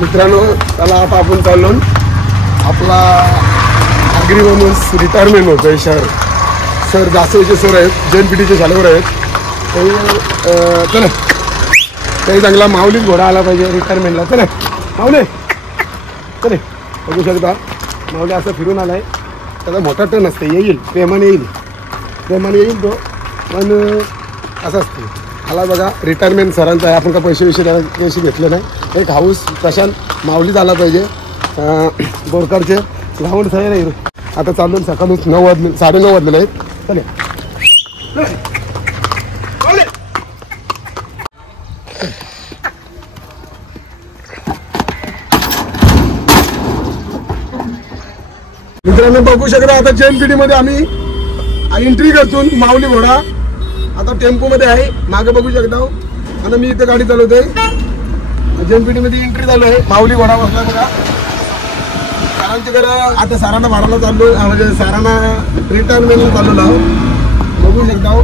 मित्रांनो त्याला आता आपण चाललो आपला आगरी वनस रिटायरमेंट होतोय सर जास्तचे सर आहेत JNPTचे शाळेवर आहेत चला काही चांगला माऊलीच घोडा आला पाहिजे रिटायरमेंटला चला माऊली चले बघू शकता माऊली असं फिरून आलाय त्याचा मोठा टन असते येईल प्रेमाने येईल तो पण असं असते आला बघा रिटायरमेंट सरांचा आहे आपण का पैसे घेतले नाही एक हाऊस प्रशांत माऊलीच आला पाहिजे बोरकरचे ग्राउंड तयार आहे आता चालून सकाळूच 9:30 वाजलेले आहेत चले मित्रांनो बघू शकता आता JNPT मध्ये आम्ही एंट्री करतो माऊली घोडा आता टेम्पो मध्ये आहे मागे बघू शकता आता मी इथे गाडी चालवतोय JNPT मध्ये एंट्री झालो आहे माऊली घोडा बसला बघा सरांच्या घरा आता सरांना भाडायला चाललो म्हणजे सरांना रिटायरमेंटला चाललो आहोत बघू शकता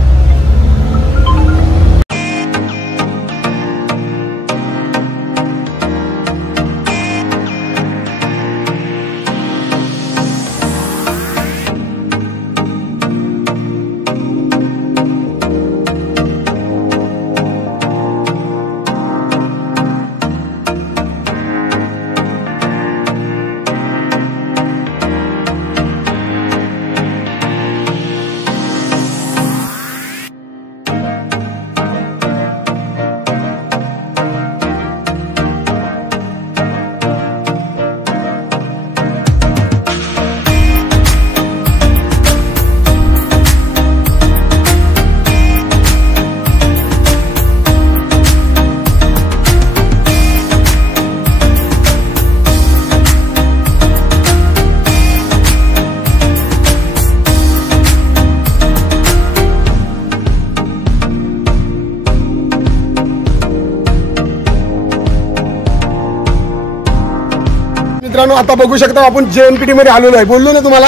मित्रांनो आता बघू शकता आपण JNPT मध्ये आलेलो आहे बोललो ना तुम्हाला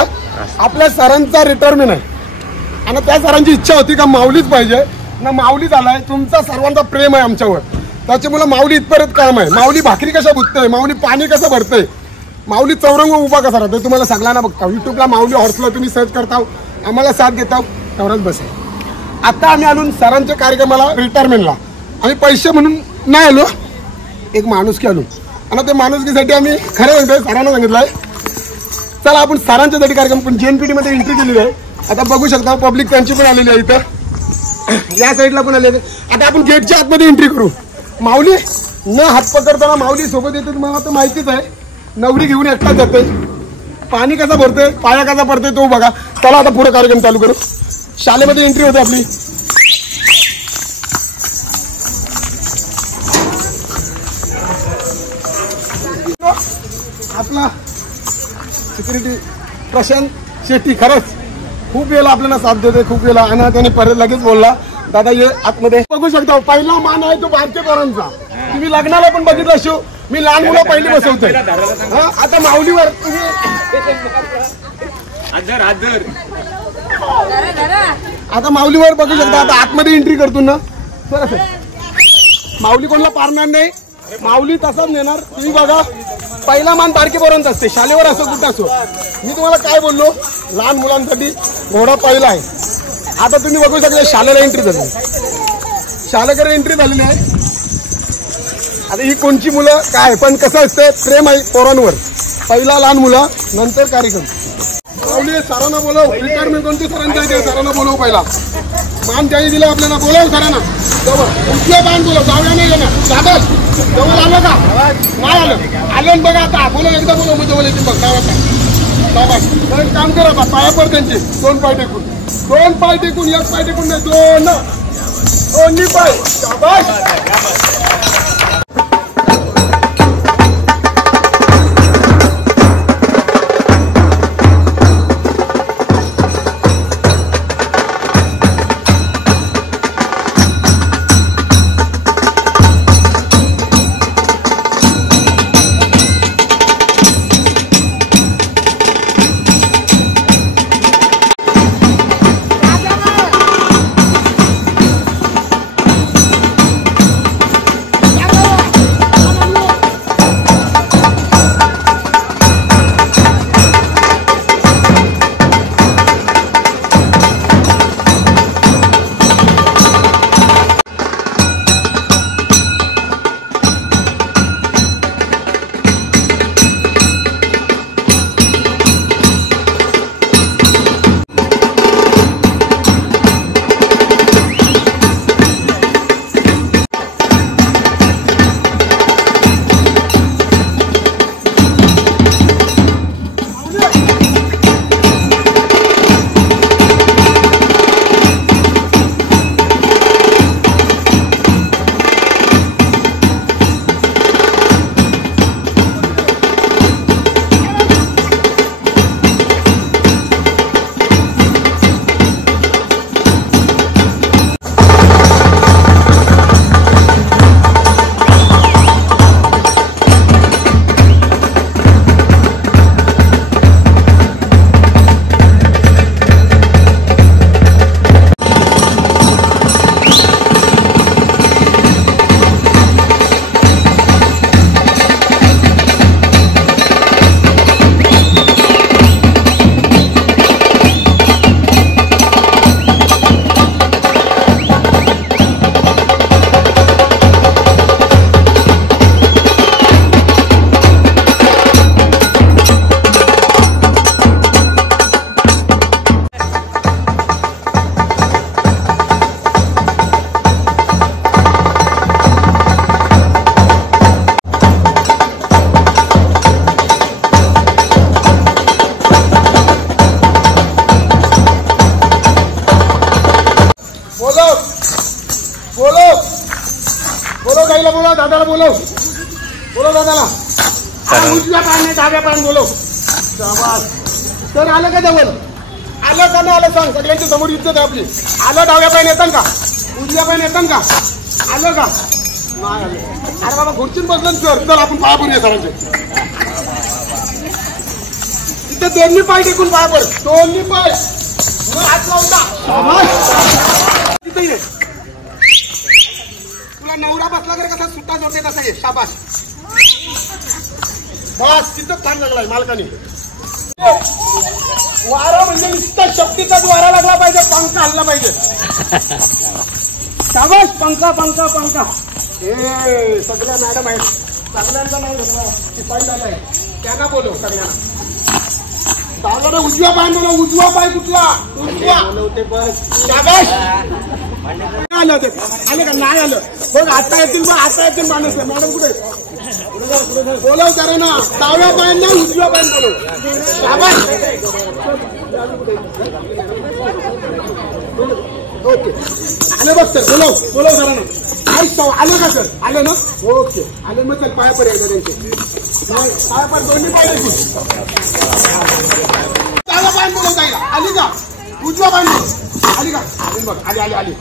आपल्या सरांचा रिटायरमेंट आहे आणि त्या सरांची इच्छा होती का माऊलीच पाहिजे ना माऊलीच आलाय तुमचा सर्वांचा प्रेम आहे आमच्यावर त्याच्यामुळे माऊली इथपर्यंत काम आहे माऊली भाकरी कशा बुजतंय माऊली पाणी कसं भरतंय माऊली चौरंग उभा कसा राहतोय तुम्हाला सगळ्यांना बघता युट्यूबला माऊली हॉर्सला तुम्ही सर्च करता आम्हाला साथ देता तेवढंच बस आहे आता आम्ही आलो सरांच्या कार्यक्रमाला रिटायरमेंटला आम्ही पैसे म्हणून नाही आलो एक माणूस की आलो आणि त्या माणुसकीसाठी आम्ही खरं म्हणतोय सरांना सांगितलंय चला आपण सरांच्यासाठी कार्यक्रम पण JNPT मध्ये एंट्री केलेली आहे आता बघू शकता पब्लिक त्यांची पण आलेली आहे इथं या साईडला पण आलेले आता आपण गेटच्या आतमध्ये एंट्री करू माऊली न हात पकडताना माऊली सोबत येते तुम्हाला तर माहितीच आहे नवरी घेऊन एकटाच जाते पाणी कसं भरतंय पाया कसा पडतोय तो बघा चला आता पुढे कार्यक्रम चालू करू शाळेमध्ये एंट्री होते आपली आपला सिक्युरिटी प्रशांत शेट्टी खरंच खूप वेळेला आपल्याला साथ देते खूप वेळेला आणि त्याने परत लगेच बोलला दादा ये आतमध्ये बघू शकता पहिला मान आहे तो भारतीय पोरांचा तुम्ही लग्नाला पण बघितला शो मी लहान मुलं पहिली बसवतोय आता माऊलीवर तुम्ही आता माऊलीवर बघू शकता आता आतमध्ये एंट्री करतो ना सर माऊली कोणाला पारणार नाही माऊली तसाच नेणार तुम्ही बघा पहिला मान बारकी पर्यंत असते शाळेवर असो कुठं असो मी तुम्हाला काय बोललो लहान मुलांसाठी घोडा पहिला आहे आता तुम्ही बघू शकता शाळेला एंट्री झाली शाळेकडे एंट्री झालेली आहे आता ही कोणची मुलं काय पण कसं असतं प्रेम आहे पोरांवर पहिला लहान मुलं नंतर कार्यक्रम माऊली सरांना बोलव रिटायरमेंट कोणते सरांचं आहे सरांना बोलव पहिला मान त्याही दिला आपल्याला बोलव सरांना जवळ उठलं मान बोलव जाऊया नाही येणार दादा जवळ आलं का नाही आलं बघा आता बोलव एकदा बोलव मग जवळ येते बघ बाबा एक काम करा बा पाया पड त्यांचे दोन पाय टेकून एक पाय टेकून नाही दोन्ही पाय बोलव गाईला, बोलव दादाला, बोलव दादाला. उजव्या पायाने डाव्या पायाने बोलव. सर आलं का जवळ? आलं का नाही आलं सांग. सगळ्यांच्या समोर इज्जत आहे आपली. आलं डाव्या पायाने येतात का? उजव्या पायाने येतात का? आलं का नाही आलं? अरे बाबा खुर्चीत बसलं सर. चल आपण पाया पडूया सरांचे. इथे दोन्ही पाय टेकून पाया पड. दोन्ही पाय मग हात लावता. तिथे ये. तुला नवरा बसला तर कसा सुट्टा जोडते तसा ये. शाबास. बस तिथं थांब लागलाय मालकाने. वारा म्हणजे नुसता शक्तीचाच वारा लागला पाहिजे. पंखा हल्ला पाहिजे. शाबास. पंखा पंखा पंखा. हे सगळ्या मॅडम आहेत. सगळ्यांचा नाही धरला. शिपाई झालाय त्यांना बोलव. सगळ्यांना दादा उजव्या पाय बोलव. उजवा पाय कुठला? उजवा बोलवते बस. शाबास. आलं ते आलं का नाही आलं? बघ आता येतील. मग आता येतील माणूस. मॅडम कुठे बोलव करा ना. डाव्या पायांना उजव्या पायान बोलव. शाबास. ओके आलं बघ सर. बोलव करा ना. आलं का सर? आलं ना? ओके आलं. मग चल पाया पर्यंत त्यांचे पाया पर दोन्ही पाय देखील डाव्या पायान बोलव. ताईला आली का? उजव्या पायान आली का? आली बघ. आली.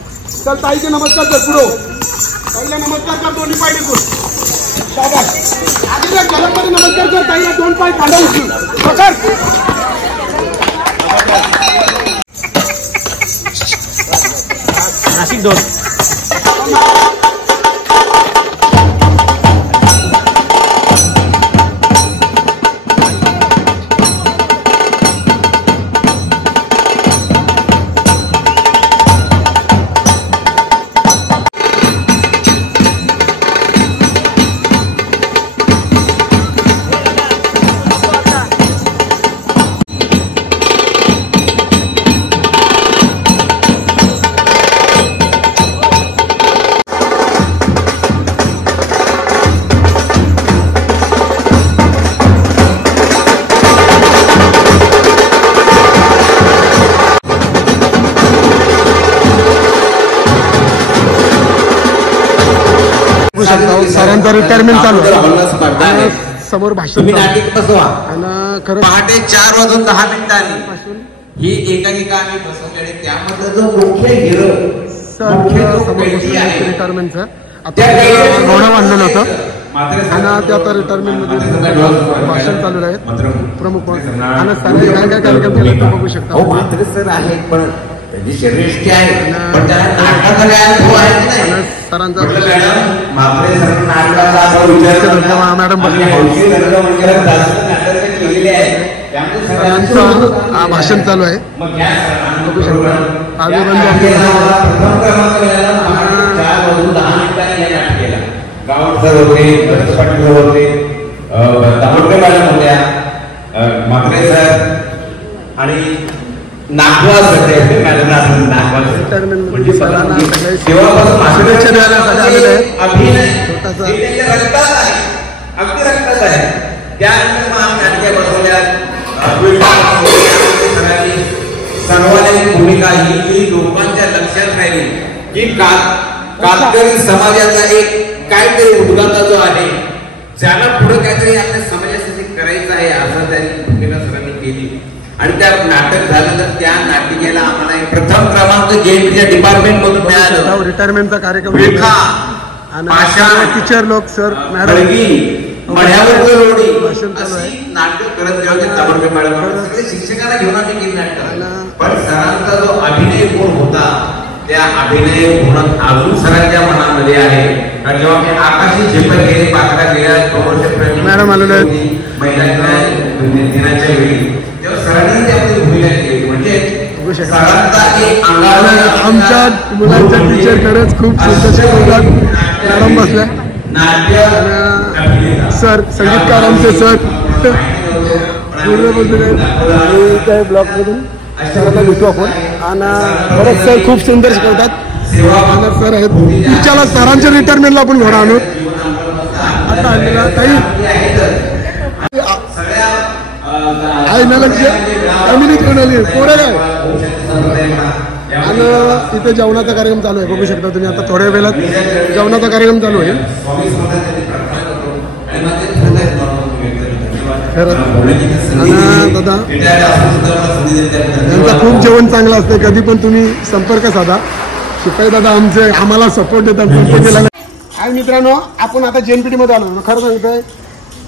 चल ताईचे नमस्कार कर. पुढं ताईला नमस्कार कर. दोन्ही पाय देखून. शाबास. आधी जलममध्ये नमस्कार कर. ताईला दोन पाय खांदा उचलून पकड. नाशिक 2. सरांचा रिटायरमेंट चालू आहे. समोर भाषण खरं पहाटे 4 वाजून 10 मिनिटांनी ही एकांकिका आम्ही बसवलेली. त्यामध्ये जो मुख्य हिरो रिटायरमेंटचा आता घोडा बांधलेलं होतं आणि ते आता रिटायरमेंट मध्ये भाषण चालू आहे. प्रमुख आणि सरांनी काय काय कार्यक्रम केले ते बघू शकता. मात्र सर आहे पण श्रेष्ठ आहे. पण त्याला नाटकाचा काय अनुभव आहे की नाही? सरांचा मॅडम भाषण चालू आहे. बघू शकता. आगे गावात सर होते. पाटील सर होते. दाभोळकर मॅडम होत्या. म्हात्रे सर आणि नागवा सर मॅडम. अभिनय रक्तात आहे. अगदी रक्तात आहे. त्यानंतर मग आम्ही नाटके बसवल्या. सर्वांनी भूमिका ही लोकांच्या लक्षात राहिली की कातकरी समाजाचा एक काहीतरी उद्गार जो आहे ज्याला पुढे काहीतरी आपल्या समाजासाठी करायचं आहे असं त्यांनी भूमिका सरांनी केली. आणि त्या नाटक झालं तर त्या नाटिकेला आम्हाला प्रथम क्रमांक गेमच्या डिपार्टमेंट मधून मिळालं. रिटायरमेंटचा कार्यक्रम टीचर लोक सर मॅडम नाटक करत जेव्हा मॅडम सगळे शिक्षकांना घेऊन आम्ही केली नाटक. पण सरांचा जो अभिनय गुण होता त्या अभिनय गुणात अजून सरांच्या मनामध्ये आहे. कारण जेव्हा मी आकाशी झेपत गेले पात्रा गेल्या 2 वर्ष मॅडम आलेले महिला दिनाच्या वेळी तेव्हा सरांनी ती आपली भूमिका केली. म्हणजे आमच्या मुलांच्या टीचर खरंच खूप सुंदर मॅडम बसल्या. सर संगीतकार आमचे सर ब्लॉक मधून सरांना भेटू आपण. आणि खरंच सर खूप सुंदर शिकवतात. सर आहेत. तुमच्याला सरांच्या रिटायरमेंटला आपण घोडा आणू. आता आणलेला काही आहे ना लक्ष कम्युनिटी कोणाली पोरं काय आणि इथे जेवणाचा कार्यक्रम चालू आहे, बघू शकता तुम्ही. आता थोड्या वेळात जेवणाचा कार्यक्रम चालू होईल. आणि दादा यांचं खूप जेवण चांगलं असतं, कधी पण तुम्ही संपर्क साधा. शिपाई दादा आमचे आम्हाला सपोर्ट देतात गणपतीला. आणि मित्रांनो, आपण आता JNPT मध्ये आलो. खरं सांगतोय,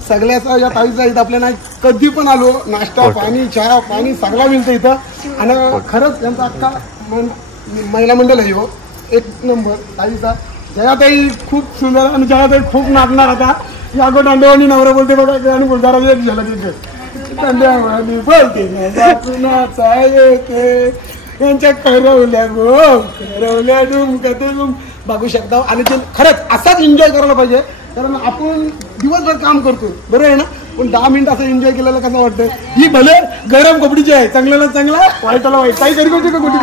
सगळ्याचा या ताईचा इथं आपल्याला कधी पण आलो, नाश्ता पाणी चहा पाणी सगळा मिळतं इथं. आणि खरंच यांचा अख्खा महिला मंडळ आहे, एक नंबर ताईचा. जयाताई खूप सुंदर आणि जयाताई खूप नाचणार. आता या दांडेवानी नवरा बोलते बघा, आणि बोलताना एक झालं तिथे दांडेवानी बोलते कुणाचा येते यांच्या करवल्या गो करवल्या डुमका ते बघू शकता. आणि ते खरंच असाच एन्जॉय करायला पाहिजे, कारण आपण दिवसभर काम करतो, बरं आहे ना, पण 10 मिनिट असं एन्जॉय केलेलं कसं वाटतं. ही भले गरम कपडीची आहे, चांगल्याला चांगला वाईटाला वाईट काही करी का कुठे